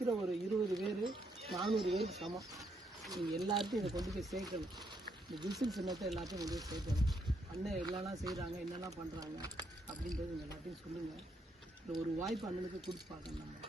நிற்கிற ஒரு 20 பேர் 400 பேருக்கு சமம். நீங்கள் எல்லாத்தையும் இதை கொண்டு போய் சேர்க்கணும். இந்த விசில் சின்னத்தை எல்லாத்தையும் கொண்டு போய் சேர்க்கணும். அண்ணன் என்னெல்லாம் செய்கிறாங்க, என்னெல்லாம் பண்ணுறாங்க அப்படின்றது எல்லாத்தையும் சொல்லுங்கள். இந்த ஒரு வாய்ப்பு அண்ணனுக்கு கொடுத்து பார்க்கணும். நம்ம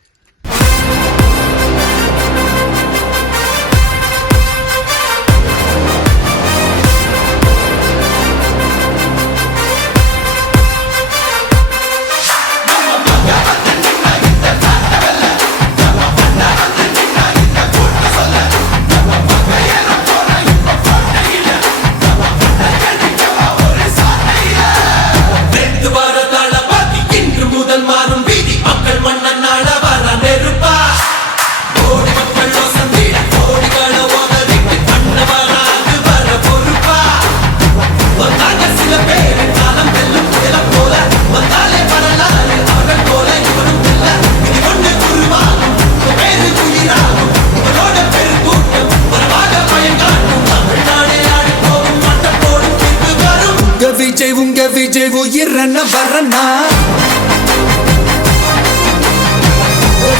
உங்க விஜய் உயிரன வரனா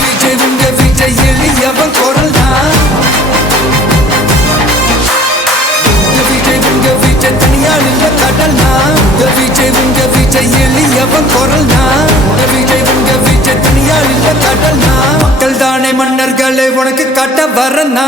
விஜய் உங்க விஜய் எளியவன் குரல்னா விஜய் உங்க விஜய் தனியால் இல்ல கடல்னா விஜய் உங்க விஜய் எளியவன் குரல்னா விஜய் உங்க விஜய் தனியால் இல்ல கடல்னா மக்கள் தானே மன்னர்களே உனக்கு காட்ட வரனா